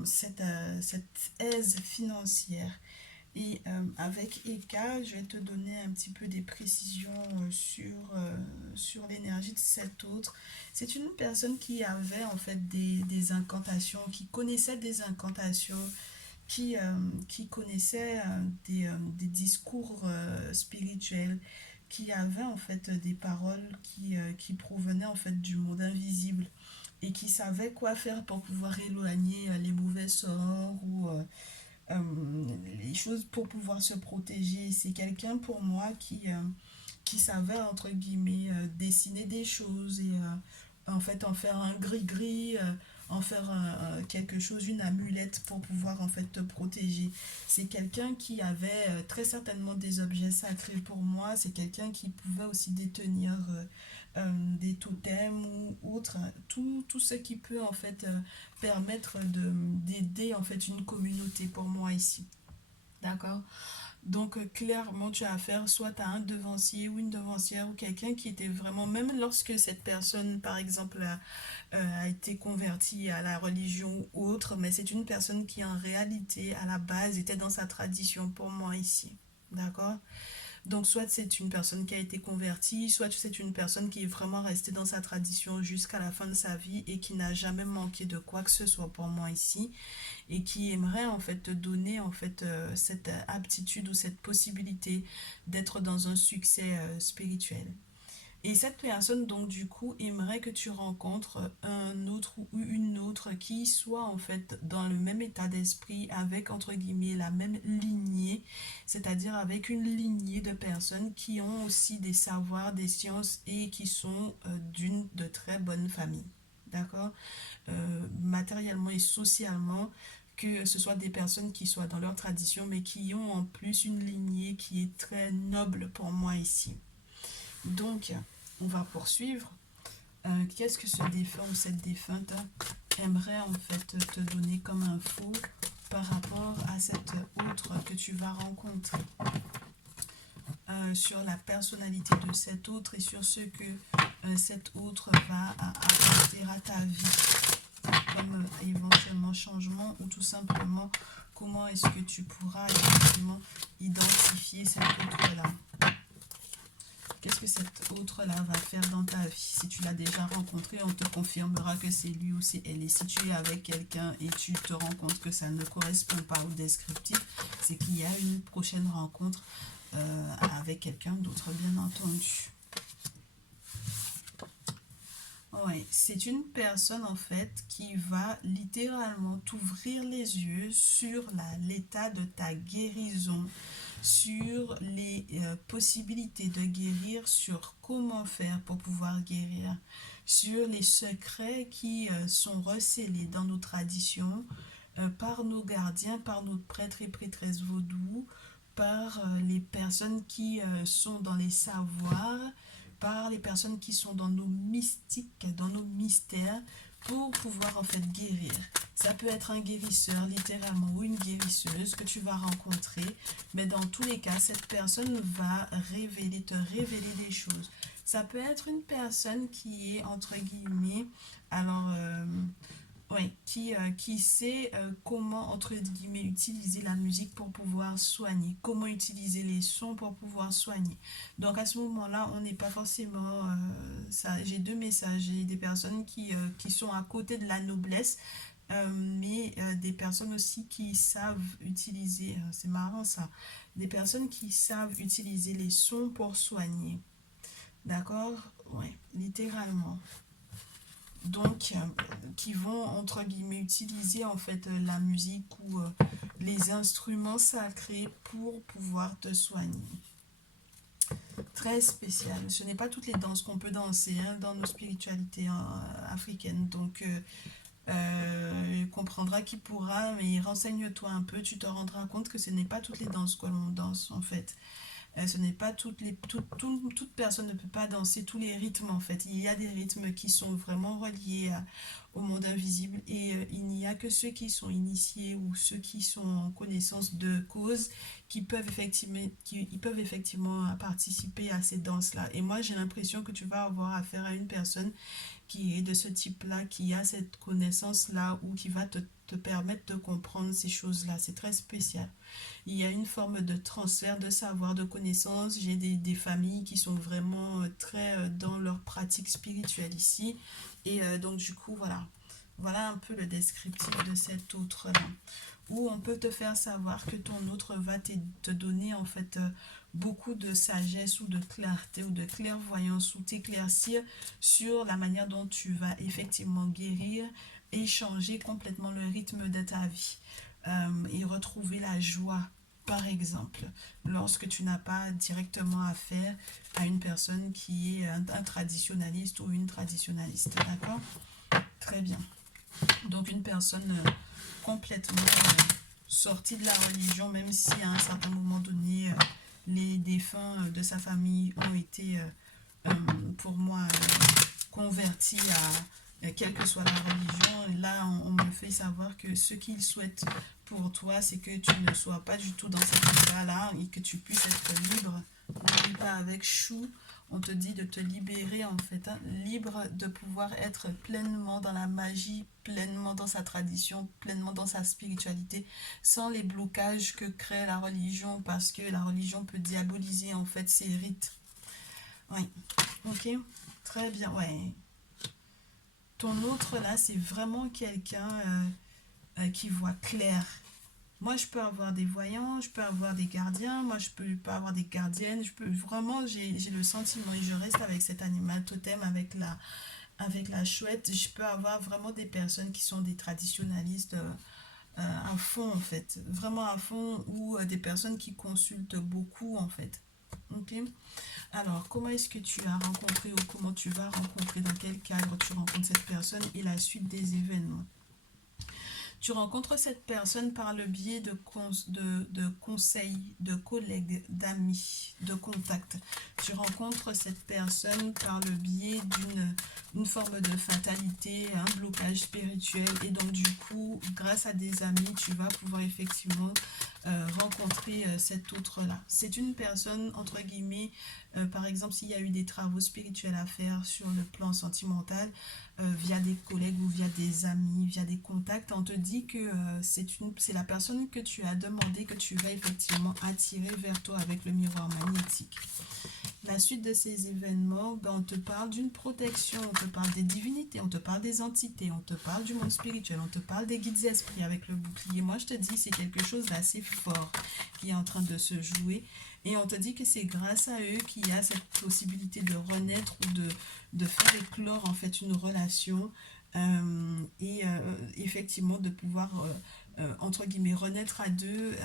cette aise financière. Et avec Eka, je vais te donner un petit peu des précisions sur l'énergie de cet autre. C'est une personne qui avait en fait des incantations, qui connaissait des incantations, qui, qui connaissait des discours spirituels, qui avait en fait des paroles qui provenaient en fait du monde invisible et qui savait quoi faire pour pouvoir éloigner les mauvais sorts ou les choses pour pouvoir se protéger. C'est quelqu'un pour moi qui savait entre guillemets dessiner des choses et en fait en faire un gris-gris en faire quelque chose, une amulette pour pouvoir en fait te protéger. C'est quelqu'un qui avait très certainement des objets sacrés pour moi. C'est quelqu'un qui pouvait aussi détenir des totems ou autres. Tout ce qui peut en fait permettre d'aider en fait une communauté pour moi ici. D'accord? Donc, clairement, tu as affaire soit à un devancier ou une devancière ou quelqu'un qui était vraiment, même lorsque cette personne, par exemple, a été convertie à la religion ou autre, mais c'est une personne qui, en réalité, à la base, était dans sa tradition pour moi ici. D'accord? Donc, soit c'est une personne qui a été convertie, soit c'est une personne qui est vraiment restée dans sa tradition jusqu'à la fin de sa vie et qui n'a jamais manqué de quoi que ce soit pour moi ici et qui aimerait en fait te donner en fait cette aptitude ou cette possibilité d'être dans un succès spirituel. Et cette personne, donc, du coup, aimerait que tu rencontres un autre ou une autre qui soit, en fait, dans le même état d'esprit, avec, entre guillemets, la même lignée, c'est-à-dire avec une lignée de personnes qui ont aussi des savoirs, des sciences et qui sont d'une de très bonne famille. D'accord? Matériellement et socialement, que ce soit des personnes qui soient dans leur tradition, mais qui ont en plus une lignée qui est très noble pour moi ici. Donc, on va poursuivre. Qu'est-ce que ce défunt ou cette défunte aimerait en fait te donner comme info par rapport à cette autre que tu vas rencontrer, sur la personnalité de cet autre et sur ce que cet autre va apporter à ta vie, comme éventuellement changement ou tout simplement comment est-ce que tu pourras éventuellement identifier cet autre-là. Qu'est-ce que cet autre-là va faire dans ta vie? Si tu l'as déjà rencontré, on te confirmera que c'est lui ou c'est elle. Et si tu es avec quelqu'un et tu te rends compte que ça ne correspond pas au descriptif, c'est qu'il y a une prochaine rencontre avec quelqu'un d'autre, bien entendu. Oui, c'est une personne en fait qui va littéralement t'ouvrir les yeux sur l'état de ta guérison, sur les possibilités de guérir, sur comment faire pour pouvoir guérir, sur les secrets qui sont recélés dans nos traditions, par nos gardiens, par nos prêtres et prêtresses vaudous, par les personnes qui sont dans les savoirs, par les personnes qui sont dans nos mystiques, dans nos mystères, pour pouvoir en fait guérir. Ça peut être un guérisseur littéralement ou une guérisseuse que tu vas rencontrer, mais dans tous les cas, cette personne va te révéler des choses. Ça peut être une personne qui est entre guillemets, alors oui, qui sait comment, entre guillemets, utiliser la musique pour pouvoir soigner, comment utiliser les sons pour pouvoir soigner. Donc à ce moment-là, on n'est pas forcément... j'ai deux messages. J'ai des personnes qui sont à côté de la noblesse, mais des personnes aussi qui savent utiliser, c'est marrant ça, des personnes qui savent utiliser les sons pour soigner. D'accord? Oui, littéralement. Donc qui vont entre guillemets utiliser en fait la musique ou les instruments sacrés pour pouvoir te soigner. Très spécial. Ce n'est pas toutes les danses qu'on peut danser dans nos spiritualités africaines. Donc comprendra qui pourra, mais renseigne-toi un peu, tu te rendras compte que ce n'est pas toutes les danses que l'on danse en fait. Ce n'est pas toute personne ne peut pas danser tous les rythmes en fait. Il y a des rythmes qui sont vraiment reliés au monde invisible et il n'y a que ceux qui sont initiés ou ceux qui sont en connaissance de cause qui peuvent effectivement participer à ces danses-là. Et moi j'ai l'impression que tu vas avoir affaire à une personne qui est de ce type-là, qui a cette connaissance-là ou qui va te permettre de comprendre ces choses-là. C'est très spécial. Il y a une forme de transfert de savoir, de connaissances. J'ai des familles qui sont vraiment très dans leur pratique spirituelle ici. Et donc du coup, voilà. Voilà un peu le descriptif de cet autre-là. Où on peut te faire savoir que ton autre va te donner en fait beaucoup de sagesse ou de clarté ou de clairvoyance ou t'éclaircir sur la manière dont tu vas effectivement guérir et changer complètement le rythme de ta vie. Et retrouver la joie, par exemple, lorsque tu n'as pas directement affaire à une personne qui est un traditionnaliste ou une traditionnaliste. D'accord? Très bien. Donc une personne complètement sortie de la religion, même si à un certain moment donné, les défunts de sa famille ont été, pour moi, convertis à quelle que soit la religion. Et là, on me fait savoir que ce qu'il souhaite pour toi, c'est que tu ne sois pas du tout dans cet état-là et que tu puisses être libre. N'oublie pas, avec Chou, on te dit de te libérer en fait, hein, libre de pouvoir être pleinement dans la magie, pleinement dans sa tradition, pleinement dans sa spiritualité, sans les blocages que crée la religion, parce que la religion peut diaboliser en fait ses rites. Oui, ok, très bien, ouais. Ton autre là, c'est vraiment quelqu'un qui voit clair. Moi, je peux avoir des voyants, je peux avoir des gardiens, moi, je peux pas avoir des gardiennes. Je peux vraiment, j'ai le sentiment, et je reste avec cet animal totem, avec la chouette. Je peux avoir vraiment des personnes qui sont des traditionnalistes à fond, en fait. Vraiment à fond, ou des personnes qui consultent beaucoup, en fait. Ok. Alors, comment est-ce que tu as rencontré ou comment tu vas rencontrer, dans quel cadre tu rencontres cette personne et la suite des événements? Tu rencontres cette personne par le biais de conseils, de collègues, d'amis, de contacts. Tu rencontres cette personne par le biais d'une forme de fatalité, un blocage spirituel. Et donc, du coup, grâce à des amis, tu vas pouvoir effectivement rencontrer cet autre-là. C'est une personne, entre guillemets, par exemple, s'il y a eu des travaux spirituels à faire sur le plan sentimental, via des collègues ou via des amis, via des contacts, on te dit que c'est la personne que tu as demandé que tu vas effectivement attirer vers toi avec le miroir magnétique. La suite de ces événements, ben, on te parle d'une protection, on te parle des divinités, on te parle des entités, on te parle du monde spirituel, on te parle des guides esprits avec le bouclier. Moi, je te dis, c'est quelque chose d'assez fort qui est en train de se jouer. Et on te dit que c'est grâce à eux qu'il y a cette possibilité de renaître ou de faire éclore en fait une relation effectivement de pouvoir entre guillemets renaître à deux,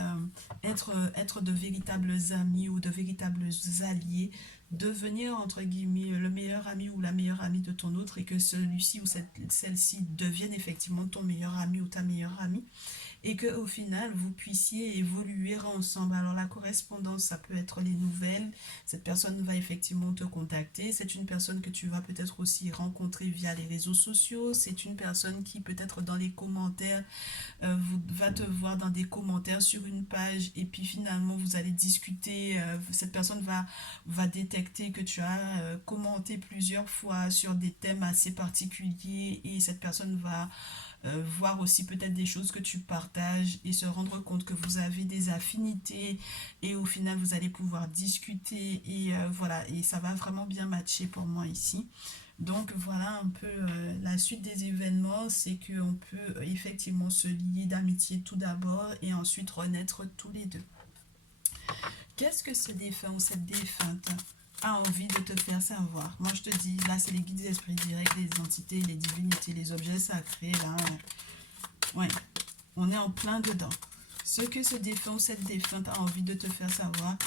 être de véritables amis ou de véritables alliés, devenir entre guillemets le meilleur ami ou la meilleure amie de ton autre et que celui-ci ou celle-ci devienne effectivement ton meilleur ami ou ta meilleure amie et que au final vous puissiez évoluer ensemble. Alors la correspondance, ça peut être les nouvelles, cette personne va effectivement te contacter, c'est une personne que tu vas peut-être aussi rencontrer via les réseaux sociaux, c'est une personne qui peut-être dans les commentaires va te voir dans des commentaires sur une page et puis finalement vous allez discuter, cette personne va détecter que tu as commenté plusieurs fois sur des thèmes assez particuliers et cette personne va voir aussi peut-être des choses que tu partages et se rendre compte que vous avez des affinités et au final vous allez pouvoir discuter et voilà, et ça va vraiment bien matcher pour moi ici. Donc voilà un peu la suite des événements, c'est qu'on peut effectivement se lier d'amitié tout d'abord et ensuite renaître tous les deux. Qu'est-ce que ce défunt ou cette défunte a envie de te faire savoir? Moi je te dis, là c'est les guides des esprits directs, les entités, les divinités, les objets sacrés, là, ouais, on est en plein dedans. Ce que ce défunt ou cette défunte a envie de te faire savoir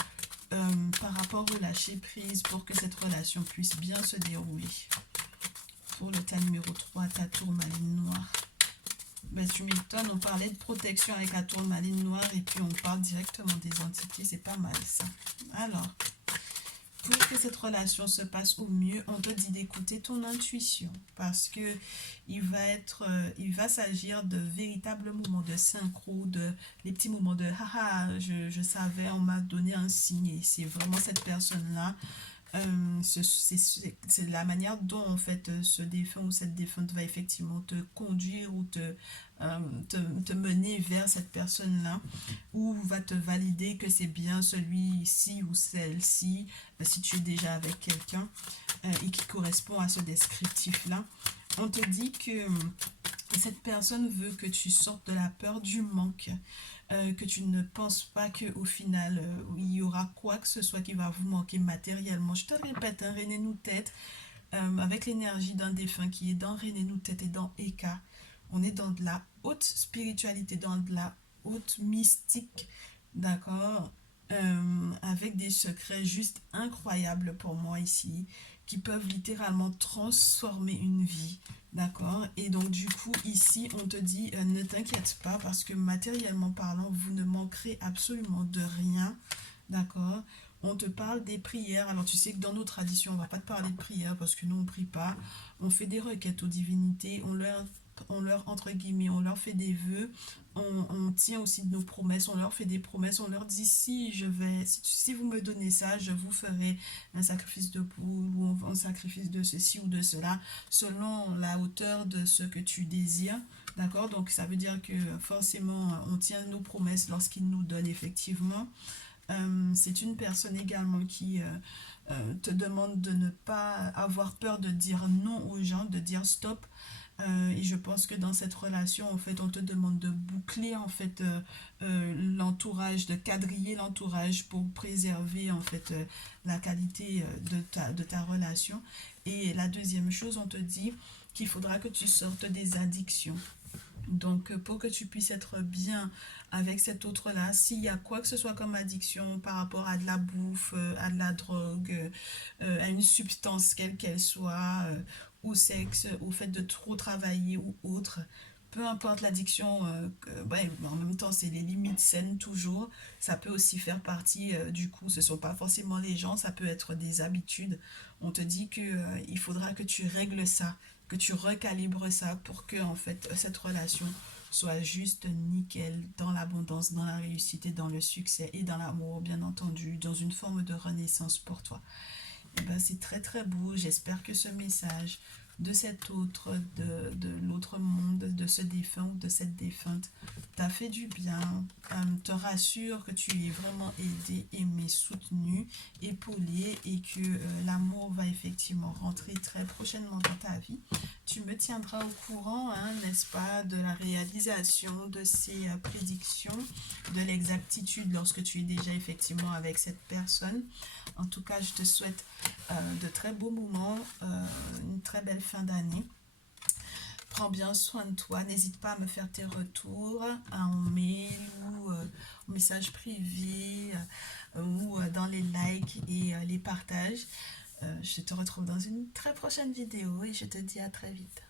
par rapport au lâcher prise pour que cette relation puisse bien se dérouler. Pour le tas numéro 3, ta tourmaline noire. Ben, tu m'étonnes, on parlait de protection avec la tourmaline noire et puis on parle directement des entités, c'est pas mal ça. Alors, pour que cette relation se passe au mieux, on te dit d'écouter ton intuition parce que il va s'agir de véritables moments de synchro, de les petits moments de haha, je savais, on m'a donné un signe et c'est vraiment cette personne-là. C'est la manière dont en fait ce défunt ou cette défunte va effectivement te conduire ou te mener vers cette personne-là ou va te valider que c'est bien celui-ci ou celle-ci si tu es déjà avec quelqu'un et qui correspond à ce descriptif-là. On te dit que cette personne veut que tu sortes de la peur du manque, que tu ne penses pas qu'au final, il y aura quoi que ce soit qui va vous manquer matériellement. Je te le répète, hein, René Nous-Tête, avec l'énergie d'un défunt qui est dans René Nous-Tête et dans Eka, on est dans de la haute spiritualité, dans de la haute mystique, d'accord, avec des secrets juste incroyables pour moi ici. qui peuvent littéralement transformer une vie. D'accord? Et donc du coup, ici, on te dit, ne t'inquiète pas parce que matériellement parlant, vous ne manquerez absolument de rien. D'accord? On te parle des prières. Alors tu sais que dans nos traditions, on ne va pas te parler de prières parce que nous, on ne prie pas. On fait des requêtes aux divinités, entre guillemets, on leur fait des vœux, on tient aussi de nos promesses, on leur fait des promesses, on leur dit si vous me donnez ça, je vous ferai un sacrifice de poule ou un sacrifice de ceci ou de cela, selon la hauteur de ce que tu désires. D'accord? Donc ça veut dire que forcément, on tient nos promesses lorsqu'ils nous donnent effectivement. C'est une personne également qui te demande de ne pas avoir peur de dire non aux gens, de dire stop. Et je pense que dans cette relation, en fait, on te demande de boucler en fait l'entourage, de quadriller l'entourage pour préserver en fait la qualité de ta relation. Et la deuxième chose, on te dit qu'il faudra que tu sortes des addictions. Donc, pour que tu puisses être bien avec cet autre-là, s'il y a quoi que ce soit comme addiction par rapport à de la bouffe, à de la drogue, à une substance quelle qu'elle soit, au sexe, au fait de trop travailler ou autre, peu importe l'addiction, ouais, en même temps, c'est les limites saines toujours. Ça peut aussi faire partie, du coup, ce ne sont pas forcément les gens, ça peut être des habitudes. On te dit que, il faudra que tu règles ça, que tu recalibres ça pour que, en fait, cette relation soit juste nickel, dans l'abondance, dans la réussite et dans le succès et dans l'amour, bien entendu, dans une forme de renaissance pour toi. Eh ben, c'est très très beau. J'espère que ce message de cet autre, de l'autre monde, de ce défunt ou de cette défunte, t'a fait du bien, te rassure que tu es vraiment aidé, aimé, soutenu, épaulé et que l'amour va effectivement rentrer très prochainement dans ta vie. Tu me tiendras au courant, hein, n'est-ce pas, de la réalisation de ces prédictions, de l'exactitude lorsque tu es déjà effectivement avec cette personne. En tout cas, je te souhaite de très beaux moments, une très belle fin d'année. Prends bien soin de toi. N'hésite pas à me faire tes retours en mail ou en message privé ou dans les likes et les partages. Je te retrouve dans une très prochaine vidéo et je te dis à très vite.